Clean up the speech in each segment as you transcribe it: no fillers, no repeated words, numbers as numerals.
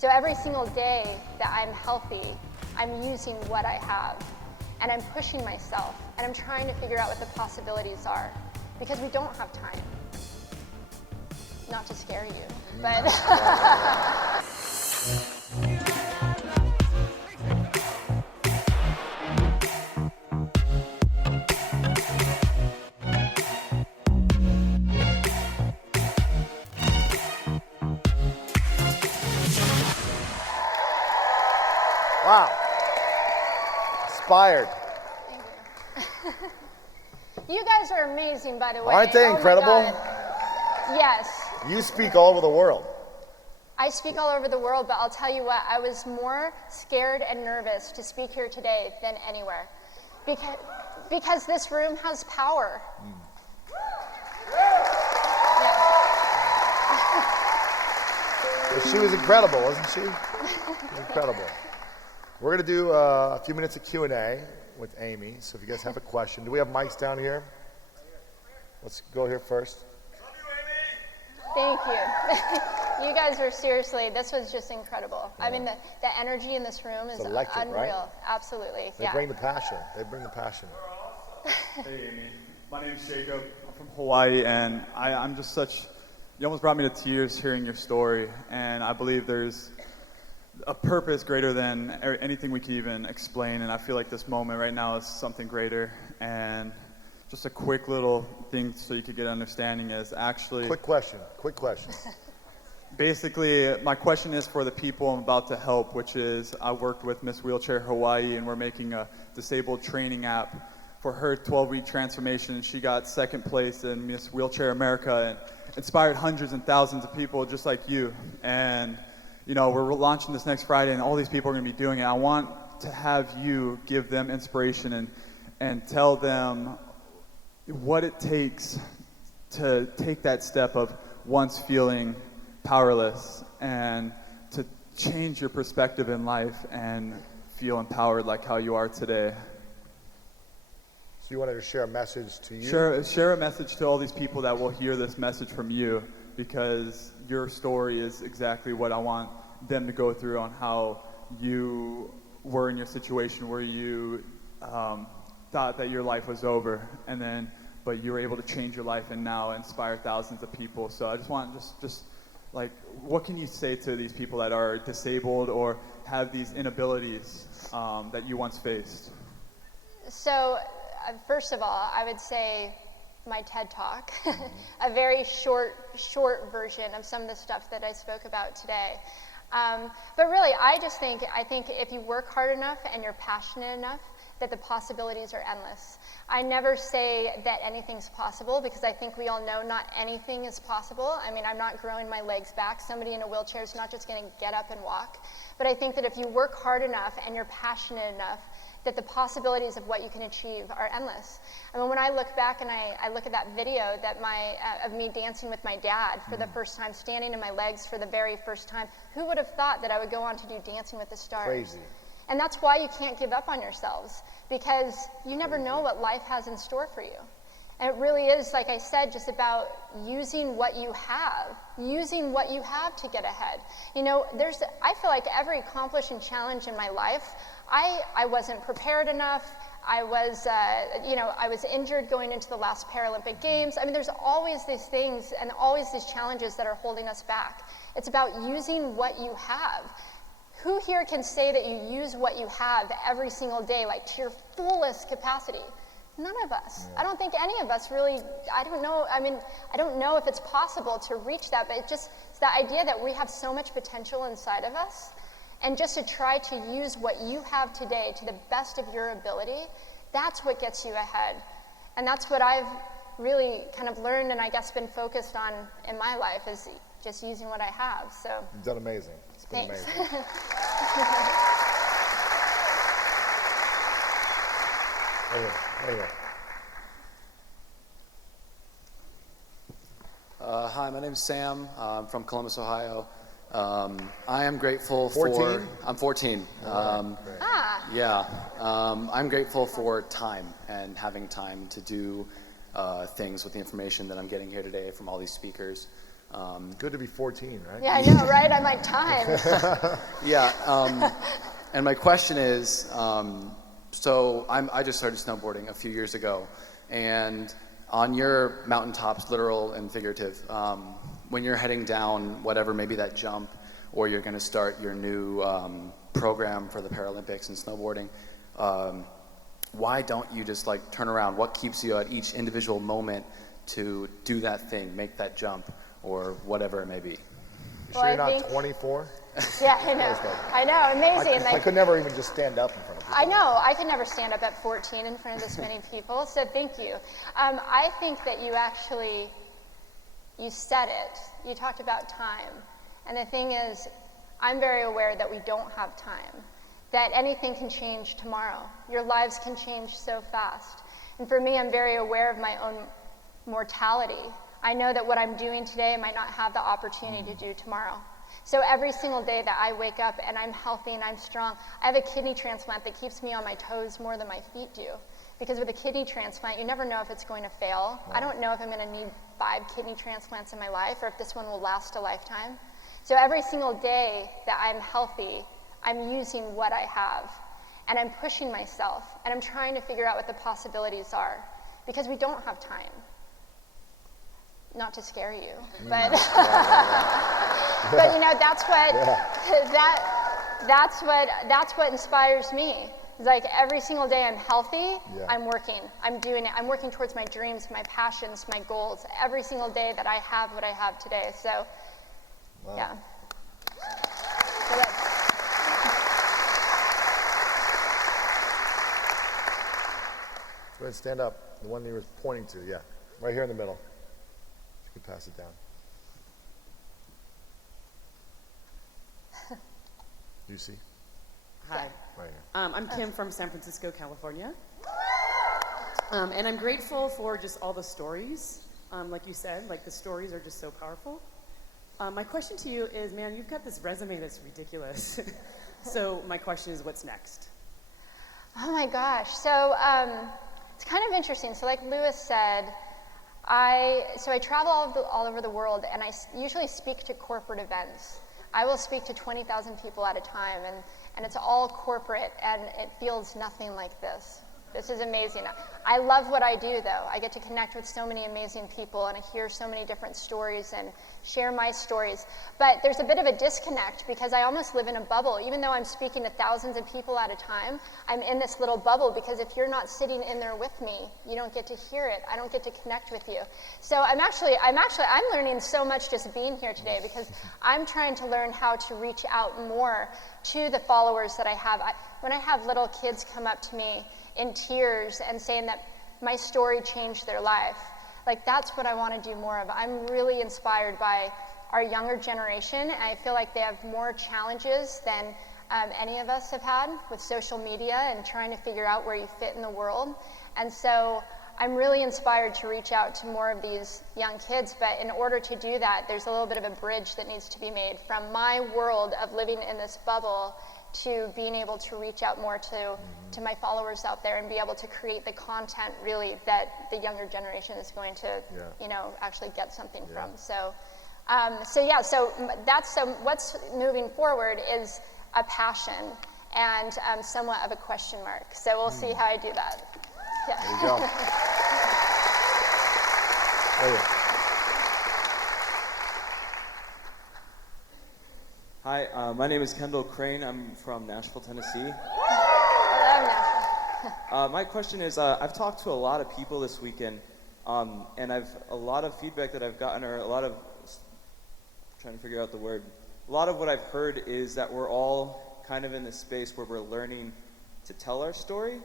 So every single day that I'm healthy, I'm using what I have, and I'm pushing myself, and I'm trying to figure out what the possibilities are, because we don't have time. Not to scare you, but... Wow. Inspired. Thank you. You guys are amazing, by the way. Aren't they incredible? Yes. You speak all over the world. I speak all over the world, but I'll tell you what, I was more scared and nervous to speak here today than anywhere. Because this room has power. Well, she was incredible, wasn't she? Incredible. We're going to do a few minutes of Q&A with Amy. So if you guys have a question. Do we have mics down here? Let's go here first. Thank you. You guys are seriously, this was just incredible. Yeah. I mean, the energy in this room is electric, unreal. Right? Absolutely. They bring the passion. They bring the passion. Hey, Amy. My name's Jacob. I'm from Hawaii, and I'm just such, you almost brought me to tears hearing your story. And I believe there's a purpose greater than anything we can even explain. And I feel like this moment right now is something greater. And just a quick little thing so you could get an understanding is actually... Quick question. Basically, my question is for the people I'm about to help, which is I worked with Miss Wheelchair Hawaii, and we're making a disabled training app for her 12-week transformation, and she got second place in Miss Wheelchair America and inspired hundreds and thousands of people just like you. And, you know, we're launching this next Friday, and all these people are going to be doing it. I want to have you give them inspiration and tell them what it takes to take that step of once feeling powerless and to change your perspective in life and feel empowered like how you are today. So you wanted to share a message to you? Share a message to all these people that will hear this message from you, because your story is exactly what I want them to go through on how you were in your situation where you thought that your life was over, but you were able to change your life and now inspire thousands of people. So I just want just like, what can you say to these people that are disabled or have these inabilities that you once faced? So, first of all, I would say my TED Talk, a very short version of some of the stuff that I spoke about today. But really, I think if you work hard enough and you're passionate enough, that the possibilities are endless. I never say that anything's possible, because I think we all know not anything is possible. I mean, I'm not growing my legs back. Somebody in a wheelchair is not just going to get up and walk. But I think that if you work hard enough and you're passionate enough, that the possibilities of what you can achieve are endless. I mean, when I look back and I look at that video that of me dancing with my dad for the first time, standing in my legs for the very first time, who would have thought that I would go on to do Dancing with the Stars? Crazy. And that's why you can't give up on yourselves, because you never know what life has in store for you. And it really is, like I said, just about using what you have to get ahead. You know, I feel like every accomplishing challenge in my life, I wasn't prepared enough. I was injured going into the last Paralympic Games. I mean, there's always these things and always these challenges that are holding us back. It's about using what you have. Who here can say that you use what you have every single day, like to your fullest capacity? None of us. I don't think any of us really, I don't know if it's possible to reach that, but it's the idea that we have so much potential inside of us, and just to try to use what you have today to the best of your ability, that's what gets you ahead. And that's what I've really kind of learned and I guess been focused on in my life, is just using what I have. So you've done amazing. It's been Thanks. amazing. Right here. Hi, my name's Sam. I'm from Columbus, Ohio. I am grateful 14? I'm 14. Yeah. I'm grateful for time and having time to do things with the information that I'm getting here today from all these speakers. Good to be 14, right? Yeah, I know, right? I'm like, time. Yeah, and my question is, so I just started snowboarding a few years ago, and on your mountaintops, literal and figurative, when you're heading down whatever, maybe that jump, or you're going to start your new program for the Paralympics and snowboarding, why don't you just like turn around? What keeps you at each individual moment to do that thing, make that jump, or whatever it may be? You sure Well, you're not 24? Yeah, I know. I know, amazing. I could never even just stand up in front of people. I know. I could never stand up at 14 in front of this many people, so thank you. I think that you said it. You talked about time. And the thing is, I'm very aware that we don't have time, that anything can change tomorrow. Your lives can change so fast. And for me, I'm very aware of my own mortality. I know that what I'm doing today I might not have the opportunity to do tomorrow. So every single day that I wake up and I'm healthy and I'm strong, I have a kidney transplant that keeps me on my toes more than my feet do. Because with a kidney transplant, you never know if it's going to fail. I don't know if I'm going to need 5 kidney transplants in my life or if this one will last a lifetime. So every single day that I'm healthy, I'm using what I have. And I'm pushing myself. And I'm trying to figure out what the possibilities are. Because we don't have time. Not to scare you, but but you know that's what inspires me. It's like every single day I'm healthy, I'm working, I'm doing it, I'm working towards my dreams, my passions, my goals. Every single day that I have what I have today. So, yeah. Go ahead, stand up. The one you were pointing to, yeah, right here in the middle. You can pass it down. Lucy. Hi. Right here. I'm Kim from San Francisco, California. And I'm grateful for just all the stories. Like you said, like the stories are just so powerful. My question to you is, man, you've got this resume that's ridiculous. So my question is, what's next? Oh my gosh. So it's kind of interesting. So like Lewis said, I travel all over the world, and I usually speak to corporate events. I will speak to 20,000 people at a time, and it's all corporate, and it feels nothing like this. This is amazing. I love what I do, though. I get to connect with so many amazing people, and I hear so many different stories and share my stories. But there's a bit of a disconnect because I almost live in a bubble. Even though I'm speaking to thousands of people at a time, I'm in this little bubble because if you're not sitting in there with me, you don't get to hear it. I don't get to connect with you. So I'm learning so much just being here today because I'm trying to learn how to reach out more to the followers that I have. When I have little kids come up to me in tears and saying that my story changed their life, like that's what I want to do more of. I'm really inspired by our younger generation, and I feel like they have more challenges than any of us have had with social media and trying to figure out where you fit in the world. And so I'm really inspired to reach out to more of these young kids, but in order to do that, there's a little bit of a bridge that needs to be made from my world of living in this bubble to being able to reach out more to my followers out there and be able to create the content really that the younger generation is going to, actually get something from. So what's moving forward is a passion and somewhat of a question mark. So we'll see how I do that. Yeah. There you go. There you go. Hi, my name is Kendall Crane. I'm from Nashville, Tennessee. I love Nashville. My question is, I've talked to a lot of people this weekend, and a lot of feedback that I've gotten, or trying to figure out the word, a lot of what I've heard is that we're all kind of in this space where we're learning to tell our story.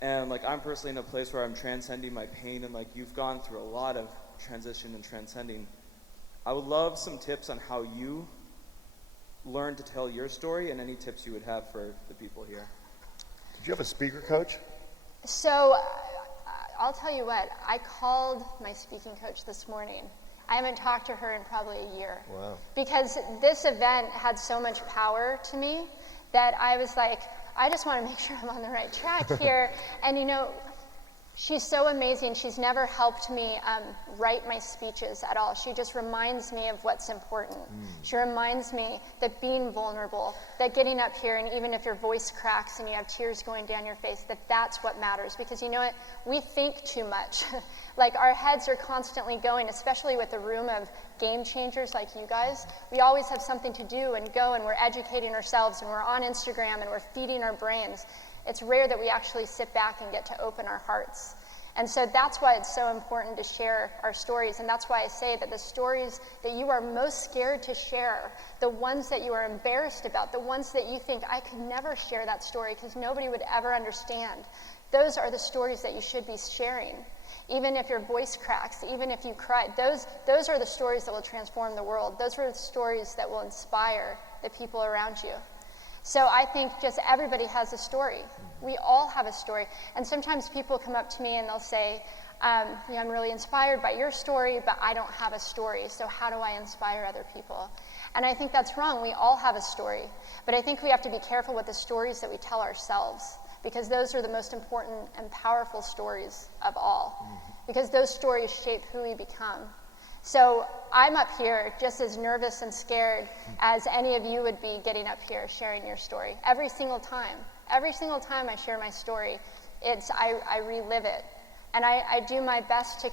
And like I'm personally in a place where I'm transcending my pain, and like you've gone through a lot of transition and transcending. I would love some tips on how you learn to tell your story, and any tips you would have for the people here. Did you have a speaker coach? So I'll tell you what, I called my speaking coach this morning. I haven't talked to her in probably a year. Wow. Because this event had so much power to me that I was like, I just want to make sure I'm on the right track here. And She's so amazing. She's never helped me write my speeches at all. She just reminds me of what's important. She reminds me that being vulnerable, that getting up here, and even if your voice cracks and you have tears going down your face, that's what matters. Because you know what? We think too much. Like, our heads are constantly going, especially with a room of game changers like you guys. We always have something to do and go, and we're educating ourselves, and we're on Instagram, and we're feeding our brains. It's rare that we actually sit back and get to open our hearts. And so that's why it's so important to share our stories. And that's why I say that the stories that you are most scared to share, the ones that you are embarrassed about, the ones that you think, I could never share that story because nobody would ever understand, those are the stories that you should be sharing. Even if your voice cracks, even if you cry, those are the stories that will transform the world. Those are the stories that will inspire the people around you. So I think just everybody has a story. We all have a story. And sometimes people come up to me and they'll say, I'm really inspired by your story, but I don't have a story. So how do I inspire other people? And I think that's wrong. We all have a story. But I think we have to be careful with the stories that we tell ourselves, because those are the most important and powerful stories of all. Because those stories shape who we become. So I'm up here just as nervous and scared as any of you would be getting up here sharing your story. Every single time I share my story, I relive it. And I do my best to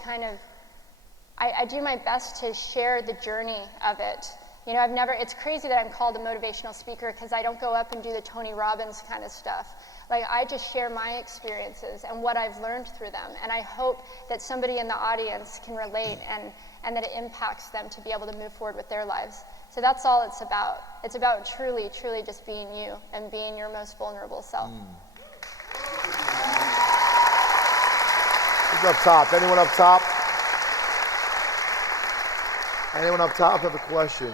I do my best to share the journey of it. You know, it's crazy that I'm called a motivational speaker because I don't go up and do the Tony Robbins kind of stuff. Like, I just share my experiences and what I've learned through them. And I hope that somebody in the audience can relate and that it impacts them to be able to move forward with their lives. So that's all it's about. It's about truly, truly just being you and being your most vulnerable self. Who's up top? Anyone up top? Anyone up top have a question?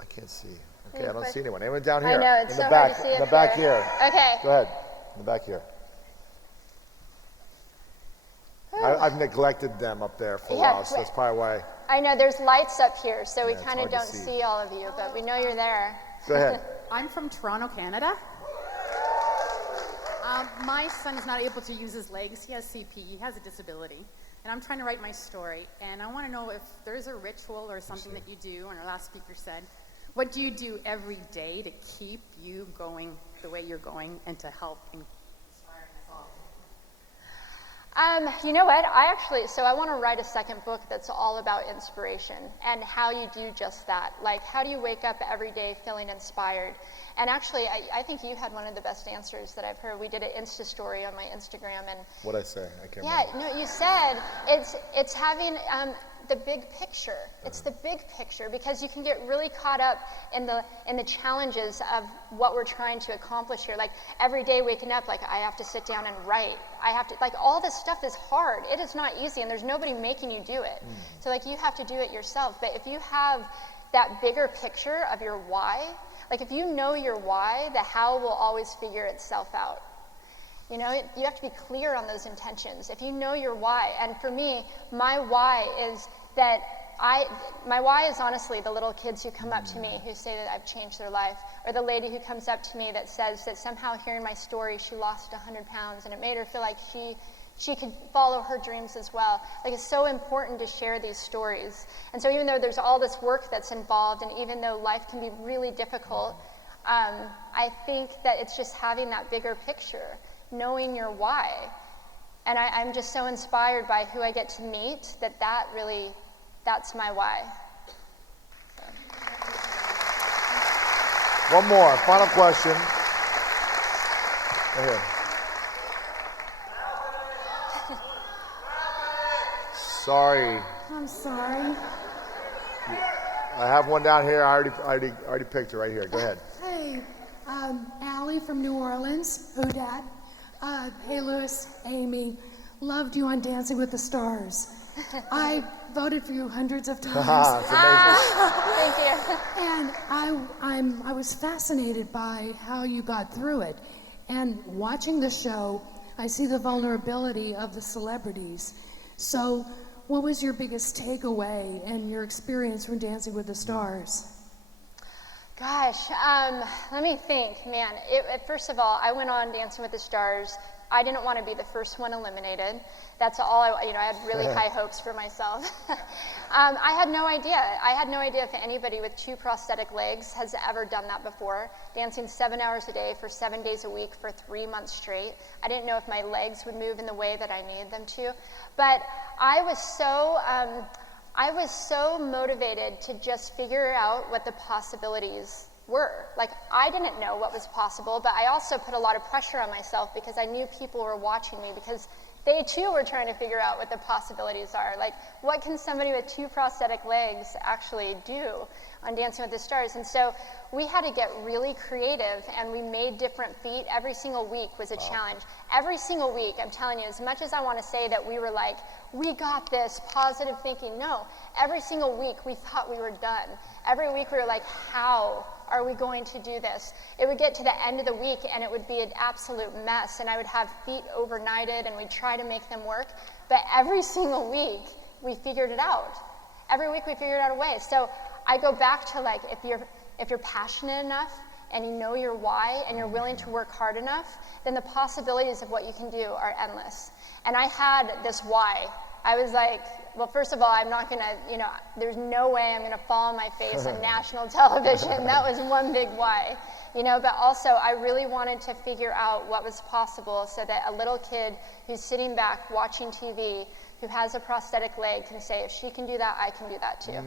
I can't see. Okay, I don't see anyone. Anyone down here? I know, it's in the so back, hard to see in the up back here. here. Okay. Go ahead. In the back here. I've neglected them up there for a while, so that's probably why. I know, there's lights up here, so we it's kind of hard to don't see. see all of you, but we know you're there. Go ahead. I'm from Toronto, Canada. My son is not able to use his legs. He has CP. He has a disability. And I'm trying to write my story. And I want to know if there's a ritual or something that you do, and our last speaker said, what do you do every day to keep you going the way you're going and to help inspire us all? You know what? I want to write a second book that's all about inspiration and how you do just that. Like, how do you wake up every day feeling inspired? And actually, I think you had one of the best answers that I've heard. We did an Insta story on my Instagram, and What'd I say? I can't remember. no, you said it's having the big picture. It's the big picture, because you can get really caught up in the challenges of what we're trying to accomplish here. Like, every day waking up, like, I have to sit down and write. I have to, like, all this stuff is hard. It is not easy, and there's nobody making you do it. So, like, you have to do it yourself. But if you have that bigger picture of your why, like, if you know your why, the how will always figure itself out. You know, you have to be clear on those intentions. If you know your why, and for me, my why is that my why is honestly the little kids who come up to me who say that I've changed their life, or the lady who comes up to me that says that somehow hearing my story, she lost 100 pounds and it made her feel like she could follow her dreams as well. Like, it's so important to share these stories. And so even though there's all this work that's involved, and even though life can be really difficult, I think that it's just having that bigger picture, knowing your why. And I'm just so inspired by who I get to meet, that's my why. One more. Final question. Right here. Sorry. I'm sorry. I have one down here. I already picked her right here. Go ahead. Hey, Allie from New Orleans. Who dat? Hey, Louis, Amy. Loved you on Dancing with the Stars. I voted for you hundreds of times. It's amazing. Thank you. And I was fascinated by how you got through it. And watching the show, I see the vulnerability of the celebrities. So, what was your biggest takeaway and your experience from Dancing with the Stars? Gosh, let me think. Man, first of all, I went on Dancing with the Stars I didn't want to be the first one eliminated. That's all I had really high hopes for myself. I had no idea. I had no idea if anybody with 2 prosthetic legs has ever done that before, dancing 7 hours a day for 7 days a week for 3 months straight. I didn't know if my legs would move in the way that I needed them to. But I was so motivated to just figure out what the possibilities were. Like, I didn't know what was possible, but I also put a lot of pressure on myself because I knew people were watching me, because they too were trying to figure out what the possibilities are. Like, what can somebody with 2 prosthetic legs actually do on Dancing with the Stars? And so we had to get really creative, and we made different feet. Every single week was a challenge. Every single week, I'm telling you, as much as I want to say that we were like, we got this, positive thinking, no. Every single week we thought we were done. Every week we were like, how are we going to do this? It would get to the end of the week and it would be an absolute mess, and I would have feet overnighted and we'd try to make them work. But every single week we figured it out. Every week we figured out a way. So I go back to, like, if you're passionate enough and you know your why and you're willing to work hard enough, then the possibilities of what you can do are endless. And I had this why. I was like, well, first of all, I'm not going to, there's no way I'm going to fall on my face on national television. That was one big why, but also I really wanted to figure out what was possible so that a little kid who's sitting back watching TV, who has a prosthetic leg, can say, if she can do that, I can do that too.